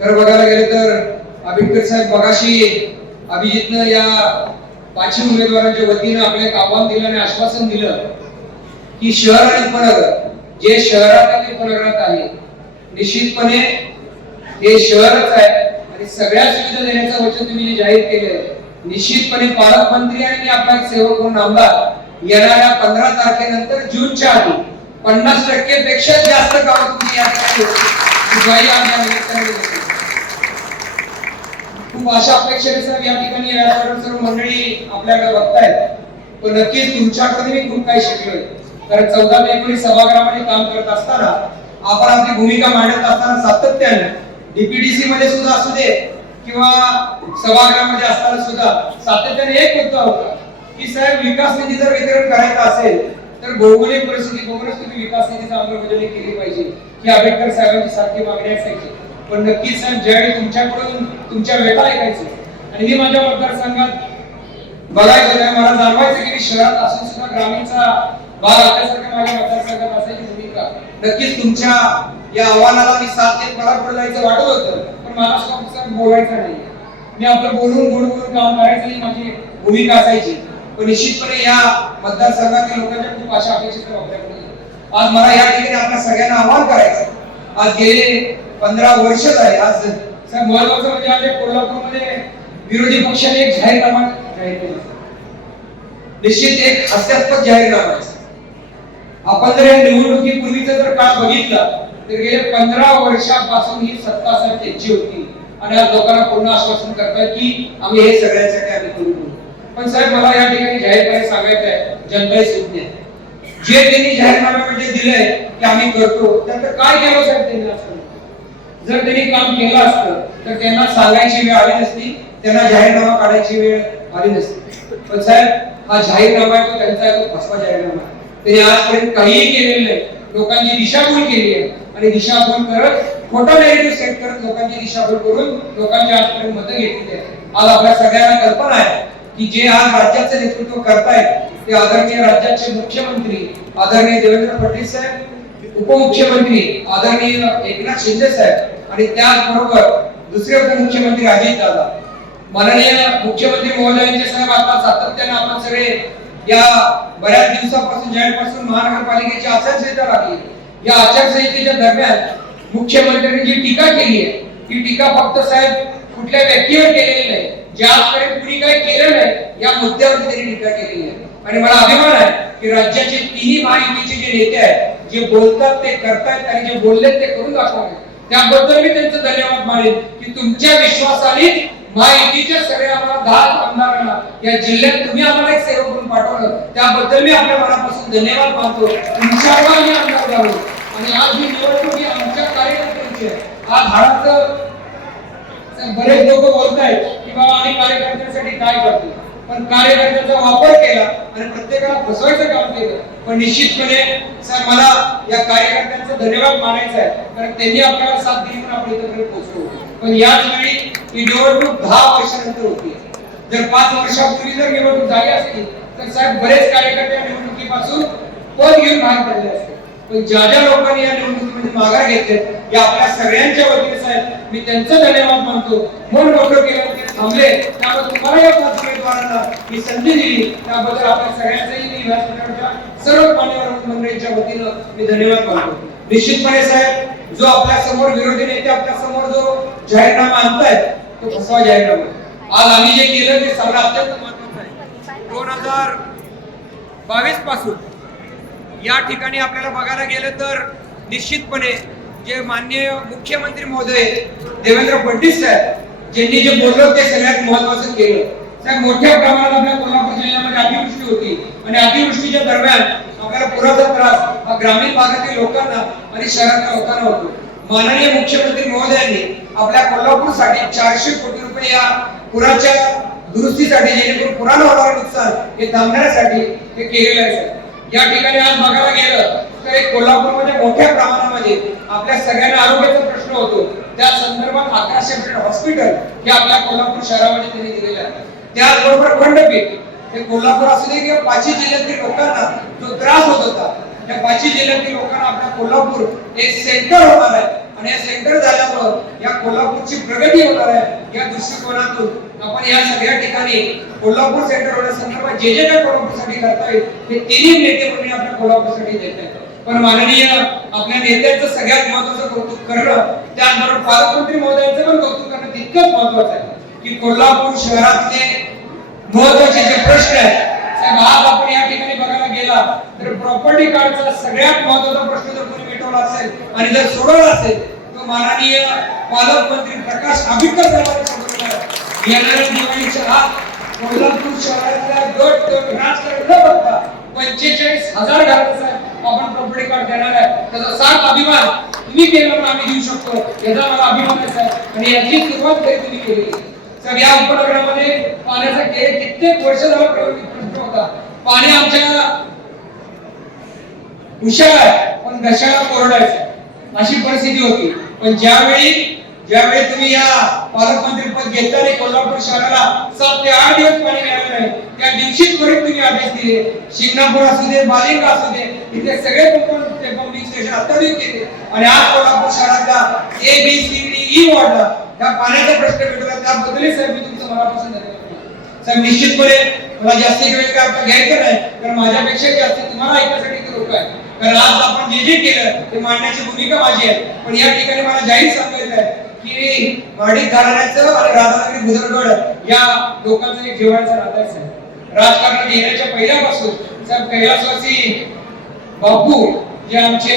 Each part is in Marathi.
तर बघायला गेलं तर आंबेडकर साहेब मगाशी अभिजितनं या 5 उमेदवारांच्या वतीनं आपल्या एक आव्हान दिलं आणि आश्वासन दिलं की शहर आणि उपनगर जे शहरात आणि उपनगरात आहे निश्चितपणे हे शहरच आहे आणि सगळ्या सुविधा देण्याचं वचन तुम्ही जे जाहीर केले निश्चितपणे पालकमंत्री आणि आपला एक सेवक म्हणून आमदार येणाऱ्या 15 तारखेनंतर जूनच्या आधी 50% पेक्षा जास्त काम तुम्ही या खूप अशा अपेक्षेनुसार या ठिकाणी सर्व मंडळी आपल्याकडे बघतायत पण नक्कीच तुमच्याकडे मी खूप काही शिकलोय कारण 14 ते 19 सभागृहामध्ये काम करत असताना आपण आपली भूमिका मांडत असताना सातत्याने डीपीडीसी मध्ये सुद्धा असू दे किंवा सभागृहामध्ये असताना सुद्धा सातत्याने एक मुद्दा होता की साहेब विकास निधी जर वितरण करायचा असेल तर भौगोलिक परिस्थिती बघूनच तुम्ही विकास निधीची अंमलबजावणी केली पाहिजे की आंबेडकर साहेबांची सारखी मागणी असायची पण नक्कीच साहेब ज्यावेळी तुमच्याकडून तुमच्या व्यथा ऐकायचो आणि मी माझ्या मतदारसंघात बघायचं मला जाणवायचं की शहरात असून सुद्धा ग्रामीणचा भाग असल्यासारखं माझ्या मतदारसंघात असायची भूमिका नक्कीच तुमच्या या आव्हानाला मी साथ देत मला पुढे जायचं वाटत होतं पण मला स्वतः बोलायचं नाही मी आपलं बोलून काम करायचं ही माझी भूमिका असायची पण निश्चितपणे या मतदारसंघातील लोकांच्या खूप अशा अपेक्षा आपल्याकडे आज मला या ठिकाणी आपल्या सगळ्यांना आवाहन करायचं आज गेले 15 वर्ष झाले आज महत्वाचं म्हणजे आज कोल्हापूरमध्ये विरोधी पक्षाने एक जाहीरनामा जाहीर केला निश्चित एक हास्यास्पद जाहीरनामा आपण जर या निवडणुकीपूर्वीचा जर काळ बघितला तर गेले 15 वर्षापासून ही सत्ता साहेब त्यांची होती आणि आज लोकांना पूर्ण आश्वासन करतात की आम्ही हे सगळ्यांसाठी आम्ही करू पण साहेब मला या ठिकाणी जाहीरपणे सांगायचं आहे जनता सुज्ञ जे त्यांनी जाहीरनाम्यामध्ये दिलंय की आम्ही करतो तर काय केलं साहेब त्यांनी जर त्यांनी काम केलं असतं तर त्यांना सांगायची वेळ आली नसती त्यांना जाहीरनामा काढायची वेळ आली नसती पण साहेब हा जाहीरनामा आहे तो त्यांचा आहे तो फसवा जाहीरनामा आहे त्यांनी आजपर्यंत काहीही केलेलं नाही लोकांची दिशाभूल केली आहे आणि दिशाभूल करत खोटा नॅरेटिव्ह सेट करत लोकांची दिशाभूल करून लोकांची आजपर्यंत मतं घेतली आहे आज आपल्या सगळ्यांना कल्पना आहे की जे आज राज्याचं नेतृत्व करतायत ते आदरणीय राज्याचे मुख्यमंत्री आदरणीय देवेंद्र फडणवीस साहेब उपमुख्यमंत्री आदरणीय एकनाथ शिंदे साहेब आणि त्याचबरोबर दुसरे उपमुख्यमंत्री अजित दादा माननीय मुख्यमंत्री महोदयांचे साहेब आता सातत्याने आपण सगळे या बऱ्याच दिवसापासून ज्यापासून महानगरपालिकेची आचारसंहिता लागली या आचारसंहितेच्या दरम्यान मुख्यमंत्र्यांनी जी टीका केली आहे ती टीका फक्त साहेब कुठल्या व्यक्तीवर केलेली नाही जे आजपर्यंत कुणी काही केलं नाही या मुद्द्यावरती त्यांनी टीका केलेली आहे आणि मला अभिमान आहे की राज्याचे तिन्ही महायुतीचे जे नेते आहेत जे बोलतात ते करतात आणि जे बोललेत ते करून दाखवतात त्याबद्दल मी त्यांचं धन्यवाद मानेन की तुमच्या विश्वासाने महायुतीच्या सगळ्या आम्हाला 10 आमदारांना या जिल्ह्यात तुम्ही आम्हाला एक सेवक म्हणून पाठवलं त्याबद्दल मी आपल्या मनापासून धन्यवाद मानतो तुमच्यावर आम्ही आमदार झालो आणि आज ही निवडणूक ही आमच्या कार्यकर्त्यांची आहे आज हाडाचं बरेच लोक बोलतायत की बाबा आम्ही कार्यकर्त्यांसाठी काय करतो पण कार्यकर्त्यांचा वापर केला आणि प्रत्येकाला फसवायचं काम केलं पण निश्चितपणे सर मला या कार्यकर्त्यांचा धन्यवाद मानायचा आहे कारण त्यांनी आपल्याला साथ दिली म्हणून आपण इथपर्यंत पोहोचलो पण याच वेळी ही निवडणूक 10 वर्षानंतर होती जर 5 वर्षापूर्वी जर निवडणूक झाली असती तर साहेब बरेच कार्यकर्ते या निवडणुकीपासून पद घेऊन बाहेर पडले असते पण ज्या ज्या लोकांनी या निवडणुकीमध्ये माघार घेतले या आपल्या सगळ्यांच्या वतीने साहेब मी त्यांचा धन्यवाद मानतो म्हणून मोठं केलं ते थांबले त्यामुळे तुम्हाला या 5 उमेदवारांना ही संधी दिली त्याबद्दल आपल्या सगळ्यांचाही मी व्यासपीठाच्या सर्व मान्यवर मंडळींच्या वतीनं मी धन्यवाद मानतो निश्चितपणे साहेब जो आपल्या समोर विरोधी नेते आपल्या समोर जो जाहीरनामा आणतायत तो फसवा जाहीरनामा आज आम्ही जे केलं ते सगळं अत्यंत महत्त्वाचं आहे 2022 पासून या ठिकाणी आपल्याला बघायला गेलं तर निश्चितपणे जे माननीय मुख्यमंत्री महोदय देवेंद्र फडणवीस साहेब ज्यांनी जे बोललं ते सगळ्यात महत्त्वाचं केलं साहेब मोठ्या प्रमाणात आपल्या कोल्हापूर जिल्ह्यामध्ये अतिवृष्टी होती आणि अतिवृष्टीच्या दरम्यान आपल्याला पुराचा त्रास हा ग्रामीण भागातील लोकांना आणि शहरातल्या लोकांना होतो माननीय मुख्यमंत्री महोदयांनी आपल्या कोल्हापूरसाठी 400 कोटी रुपये या पुराच्या दुरुस्तीसाठी जेणेकरून पुरानं होणारं नुकसान हे थांबण्यासाठी हे केलेलं आहे या ठिकाणी आज बघायला गेलं तर एक कोल्हापूरमध्ये मोठ्या प्रमाणामध्ये आपल्या सगळ्यांना आरोग्याचा प्रश्न होतो त्या संदर्भात 1100 बेड हॉस्पिटल हे आपल्या कोल्हापूर शहरामध्ये त्यांनी दिलेलं आहे त्याचबरोबर खंडपीठ हे कोल्हापूर असू दे किंवा 5 जिल्ह्यातील लोकांना जो त्रास होत होता त्या 5 जिल्ह्यातील लोकांना आपल्या कोल्हापूर एक सेंटर होणार आहे आणि हे सेंटर झाल्यामुळं या कोल्हापूरची प्रगती होणार आहे या दृष्टिकोनातून आपण या सगळ्या ठिकाणी कोल्हापूर सेंटर होण्यासंदर्भात जे जे काय कोल्हापूरसाठी करता येईल ते तिन्ही नेते मंडळी आपल्या कोल्हापूरसाठी देत आहेत. पण माननीय आपल्या नेत्यांचं सगळ्यात महत्त्वाचं कौतुक करणं, त्याचबरोबर पालकमंत्री महोदयांचं पण कौतुक करणं तितकंच महत्त्वाचं आहे की कोल्हापूर शहरातले महत्त्वाचे जे प्रश्न आहेत साहेब, आज आपण या ठिकाणी बघायला गेला तर प्रॉपर्टी कार्डचा सगळ्यात महत्त्वाचा प्रश्न जर कोणी मिटवला असेल आणि जर सोडवला असेल तो माननीय पालकमंत्री प्रकाश आंबेडकर साहेबांनी येणाऱ्या दिवाळीच्या आत कोल्हापूर शहरातल्या गट राजकारण न बघता 45,000 घरांचा आपण प्रॉपर्टी कार्ड देणार आहे. त्याचा साथ अभिमान तुम्ही केला तर आम्ही देऊ शकतो याचा मला अभिमान आहे आणि याची सुरुवात तुम्ही केली. साहेब, या उपनगरामध्ये पाण्याचा कित्येक वर्ष झाला प्रश्न होता. पाणी आमच्या हुशार आहे पण घशाला कोरडायचं अशी परिस्थिती होती. पण ज्यावेळी तुम्ही या पालकमंत्री पद घेतल्याने कोल्हापूर शहराला 7 ते 8 दिवस पाणी मिळालं नाही त्या दिवशी त्वरित तुम्ही आदेश दिले. शिंगणापूर असू दे, बालिंगा असू दे, इथे सगळे पंपिंग स्टेशन अत्याधुनिक केले आणि आज कोल्हापूर शहरातल्या A B C D E वॉर्डला त्या पाण्याचा प्रश्न मिटवला. त्याबद्दल साहेब मी तुमचं मनापासून धन्यवाद साहेब. निश्चितपणे मला जास्ती वेळ काय आपलं घ्यायचं नाही कारण माझ्यापेक्षा जास्त तुम्हाला ऐकण्यासाठी ते लोक आहेत. कारण आज आपण जे जे केलं ते मांडण्याची भूमिका माझी आहे. पण या ठिकाणी मला जाहीर सांगायचं आहे की माडिक घराण्याचं आणि राधानगरी भुदरगड या लोकांचं एक जिव्हाळ्याचं नातं आहे. राजकारणात येण्याच्या पहिल्यापासून साहेब कैलासवासी बापू जे आमचे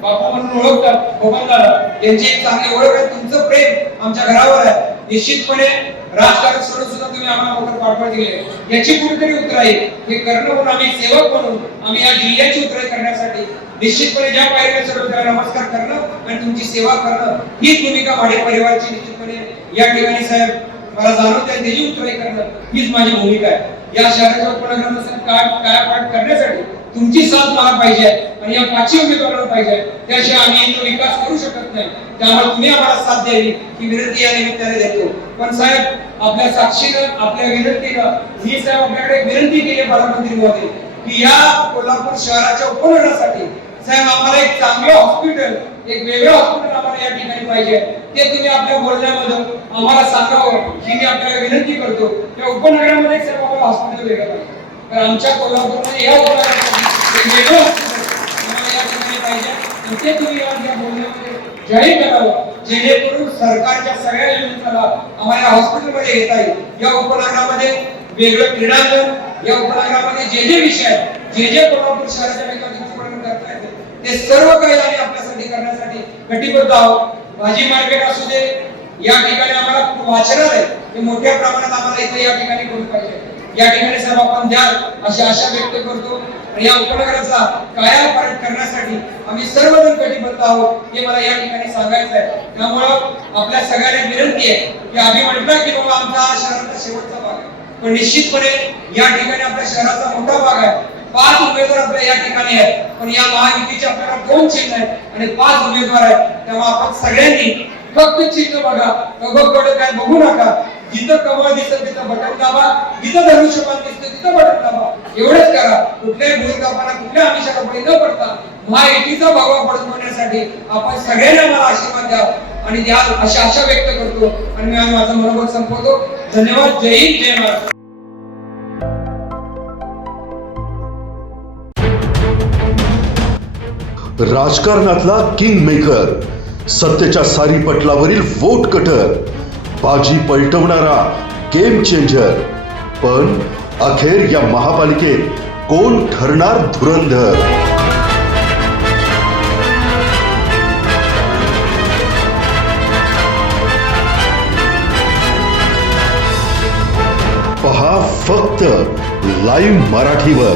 बापू म्हणून ओळखतात बबनदादा यांची एक चांगली ओळख आहे. तुमचं प्रेम आमच्या घरावर आहे. निश्चितपणे राजकारण सोडून सुद्धा तुम्ही आम्हाला मोठं पाठबळ दिले याची कुठेतरी उतराई हे करणं म्हणून आम्ही सेवक म्हणून आम्ही या जिल्ह्याची उतराई करण्यासाठी निश्चितपणे ज्या पायऱ्या चढून त्याला नमस्कार करणं आणि तुमची सेवा करणं ही भूमिका माडिक परिवाराची निश्चितपणे या ठिकाणी साहेब मला जाणवते त्याची उतराई करणं हीच माझी भूमिका आहे. या शहराच्या उपनगराचा कायापालट करण्यासाठी तुमची साथ मला पाहिजे आणि या 5 उमेदवारांना पाहिजे. त्याशिवाय आम्ही तो विकास करू शकत नाही. त्यामुळे तुम्ही आम्हाला साथ द्यावी ही विनंती या निमित्ताने देतो. पण साहेब आपल्या साक्षीनं आपल्या विनंतीनं मी साहेब आपल्याकडे विनंती केली पालकमंत्री महोदय की या कोल्हापूर शहराच्या उपनगरासाठी साहेब आम्हाला एक चांगलं हॉस्पिटल, एक वेगळं हॉस्पिटल आम्हाला या ठिकाणी पाहिजे. ते तुम्ही आपल्या बोलण्यामध्ये आम्हाला सांगावं ही मी आपल्याला विनंती करतो. त्या उपनगरामध्ये साहेब आम्हाला हॉस्पिटल वेगळं पाहिजे. तर आमच्या कोल्हापूरमध्ये या उपनगरामध्ये एक वेगळं हॉस्पिटल आम्हाला या ठिकाणी पाहिजे आणि ते तुम्ही या बोलण्यामध्ये जाहीर करावं जेणेकरून सरकारच्या सगळ्या योजनांना आम्हाला हॉस्पिटलमध्ये घेता येईल. या उपनगरामध्ये वेगळं क्रीडांगण, या उपनगरामध्ये जे जे विषय आहेत, जे जे कोल्हापूर शहराच्या विकासासाठी करता येते ते सर्व काही आम्ही आपल्यासाठी करण्यासाठी कटिबद्ध आहोत. भाजी मार्केट असू दे, या ठिकाणी आम्हाला वाचनालय हे मोठ्या प्रमाणात आम्हाला इथे या ठिकाणी करून पाहिजे. या ठिकाणी साहेब आपण द्याल अशी आशा व्यक्त करतो आणि या उपनगराचा कायापालट करण्यासाठी आम्ही सर्वजण कटिबद्ध आहोत हे मला या ठिकाणी सांगायचं आहे. त्यामुळं आपल्या सगळ्यांना विनंती आहे की आम्ही म्हटलं की बाबा आमचा शहराचा शेवटचा भाग आहे पण निश्चितपणे या ठिकाणी आपल्या शहराचा मोठा भाग आहे. 5 उमेदवार आपल्या या ठिकाणी आहेत पण या महायुतीचे आपल्याला 2 चिन्ह आहेत आणि 5 उमेदवार आहेत. त्यामुळे आपण सगळ्यांनी फक्त चिन्ह बघा, कबकडे काय बघू नका. जिथं कमळ दिसतं तिथं बटन दाबा, जिथं धनुष्यबाण दिसतं तिथं बटन दाबा. एवढंच करा. कुठल्याही भूमिकापाना कुठल्या आमिषाला बळी न पडता महायुतीचा भगवा पडवण्यासाठी आपण सगळ्यांनी आम्हाला आशीर्वाद द्या आणि द्याल अशी आशा व्यक्त करतो आणि मी आज माझं मनोगत संपवतो. धन्यवाद. जय हिंद, जय महाराष्ट्र. राजकारणातला किंग मेकर, सत्तेच्या सारी पटलावरील वोट कटर, बाजी पलटवणारा गेम चेंजर. पण अखेर या महापालिकेत कोण ठरणार धुरंधर? पहा फक्त लाईव्ह मराठीवर.